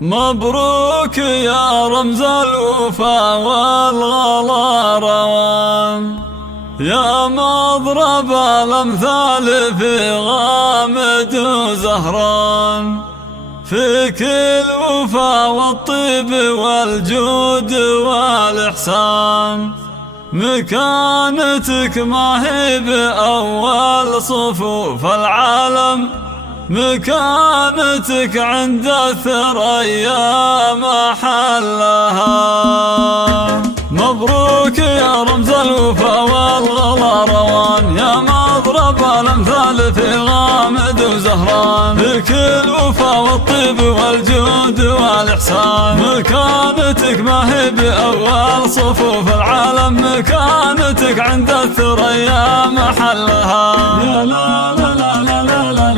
مبروك يا رمز الوفا والغلا روان، يا مضرب الأمثال في غامد وزهران، فيك الوفا والطيب والجود والإحسان، مكانتك ما هي بأول صفوف العالم، مكانتك عند الثريا محلها. مبروك يا رمز الوفا والغلا روان، يا مضرب الأمثال في غامد وزهران، فيك الوفا والطيب والجود والإحسان، مكانتك ما هي بأول صفوف العالم، مكانتك عند الثريا محلها. يا لا لا لا لا لا لا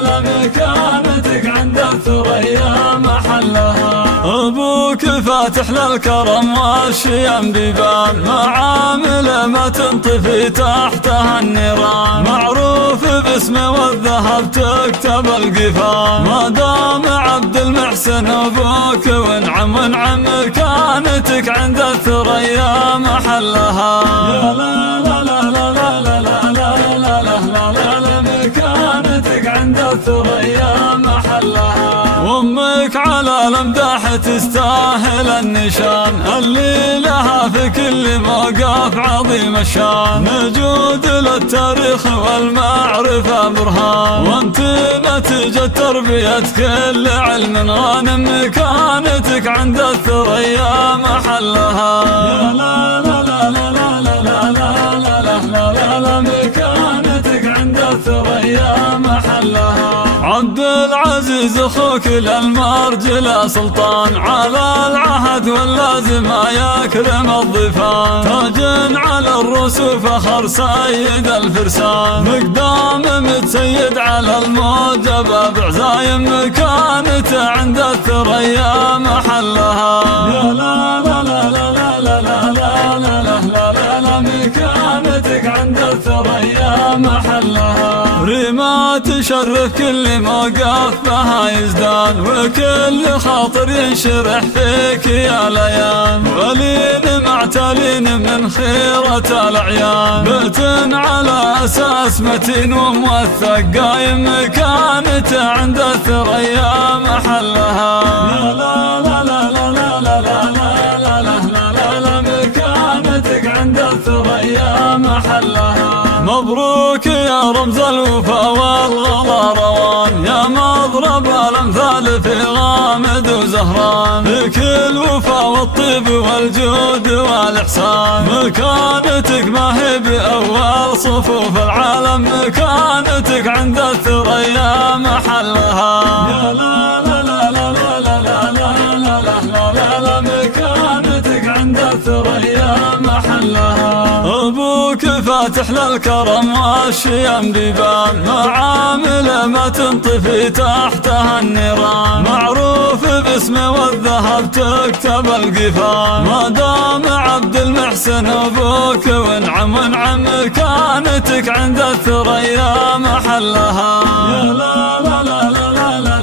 لا، مكانتك عند الثريا محلها. أبوك فاتح للكرم والشيم بيبان، معامل ما تنطفي تحتها النيران، معروف باسمه والذهب تكتب القفان، ما دام عبد المحسن أبوك ونعم ونعم، مكانتك عند الثريا محلها. يا لا لا لا لا لا لا لا لا لا، مكانتك عند الثريا محلها. وامك على الامداح تستاهل النشان، اللي لها في كل موقف عظيم الشان، نجود للتاريخ والمعرفة برهان، وانت نتيجة تربية كل علم غانم، مكانتك عند الثريا محلها. يا لا لا لا لا لا لا لا لا لا لا، مكانتك عند الثريا محلها. عبد العزيز اخوك للمرجل سلطان، على العهد واللازم يكرم الضيفان، تاج على الرسوف فخر سيد الفرسان، مقدام متسيد على الموجب بعزايم، مكانته عند الثريا محلها. يا لا لا لا لا لا لا لا لا لا لا، مكانتك عند الثريا محلها. ريما تشرف كل موقف بها يزدان، وكل خاطر ينشرح فيك يا ليان، ولين معتلين من خيرة الأعيان، بيت على أساس متين وموثق قايم، مكانته عند الثريا محلها. لا لا لا لا لا لا لا لا لا، مكانتك عند الثريا محلها. مبروك يا رمز الوفا والغلا روان، يا مضرب الأمثال في غامد وزهران، فيك الوفا والطيب والجود والإحسان، مكانتك ما هي بأول صفوف العالم، مكانتك عند الثريا محلها. يا لا لا لا لا لا لا لا لا لا، مكانتك عند الثريا محلها. أبوك فاتح للكرم والشيم بيبان، معامل ما تنطفي تحتها النيران، معروف باسمه والذهب تكتب القفان، ما دام عبد المحسن أبوك ونعم ونعم، مكانتك عند الثريا محلها. يا لا لا لا لا لا لا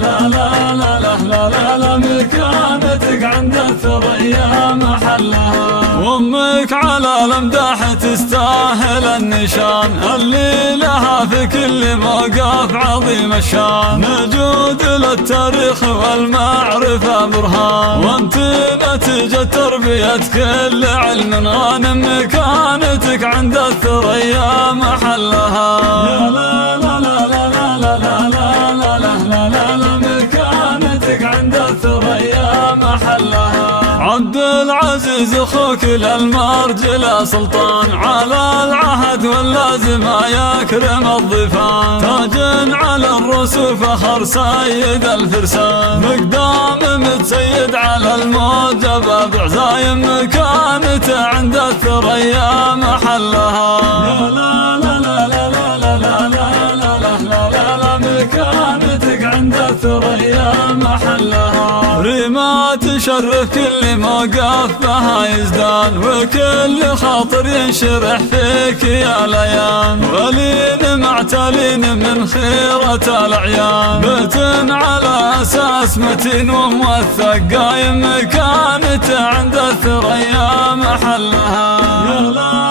لا لا لا، مكانتك عند الثريا محلها. وامك على الامداح تستاهل النشان، اللي لها في كل موقف عظيم الشان، نجود للتاريخ والمعرفة برهان، وانت نتيجة تربية كل علم غانم، مكانتك عند الثريا محلها. يا لا لا لا لا لا لا لا لا، مكانتك عند الثريا محلها. عبد العزيز اخوك للمرجل سلطان، على العهد واللازم يكرم الضيفان، تاج على الرسوف فخر سيد الفرسان، مقدام متسيد على الموجب بعزايم، مكانته عند الثريا محلها. يا لا لا لا لا لا لا لا لا، مكانتك عند الثريا محلها. ريما مشرف كل موقف بها يزدان، وكل خاطر ينشرح فيك يا ليان، غلين معتلين من خيرة الأعيان، بيت على أساس متين وموثق قايم كانت عند الثريا محلها.